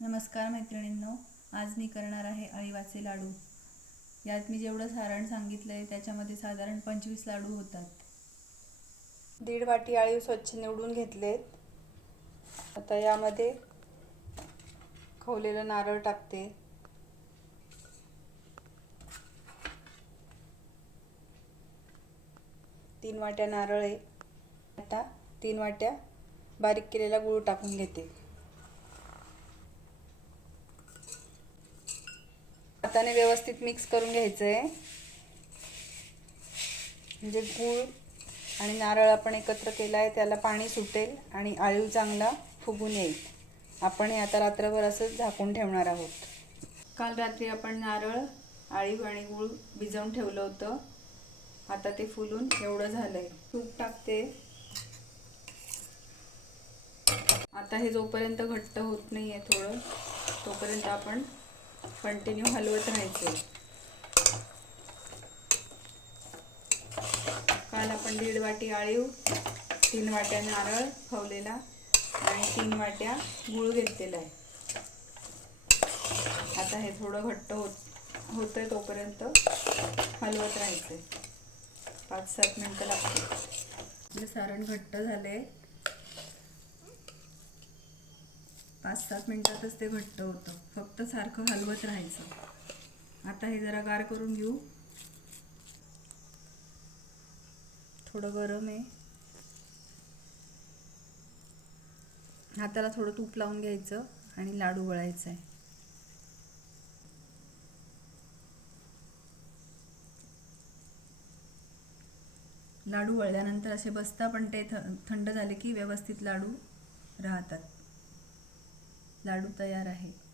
नमस्कार मैत्रिणींनो आज मी करणार आहे अळीवाचे लाडू. यात मी जेवढं सारण सांगितलं आहे त्याच्यामध्ये साधारण पंचवीस लाडू होतात. दीड वाटी आळीव स्वच्छ निवडून घेतलेत. आता यामध्ये खवलेलं नारळ टाकते. तीन वाट्या नारळ आहे. आता तीन वाट्या बारीक केलेला गूळ टाकून घेते. हाताने व्यवस्थित मिक्स करून घ्यायचं आहे म्हणजे गूळ आणि नारळ आपण एकत्र केला आहे त्याला पाणी सुटेल आणि आळीव चांगला फुगून येईल. आपण हे आता रात्रभर असंच झाकून ठेवणार आहोत. काल रात्री आपण नारळ आळीव आणि गूळ भिजवून ठेवलं होतं. आता ते फुलून एवढं झालं आहे तूप टाकते. आता हे जोपर्यंत घट्ट होत नाही आहे थोडं तोपर्यंत आपण कंटिन्यू हलवत राहायचं. काल आपण दीड वाटी आळीव तीन वाट्या नारळ खवलेला आणि तीन वाट्या मूळ घेतलेला आहे. आता हे थोडं घट्ट होत होतंय तोपर्यंत हलवत राहायचंय. पाच सात मिनटं लागते आपलं सारण घट्ट झाले पाच सात मिनटातच ते घट्ट होतं. फक्त सारखं हलवत राहायचं. आता हे जरा गार करून घेऊ. थोडं गरम आहे. हाताला थोडं तूप लावून घ्यायचं आणि लाडू वळायचा आहे. लाडू वळल्यानंतर असे बसता पण ते थ थंड झाले की व्यवस्थित लाडू राहतात. लाडू तयार आहे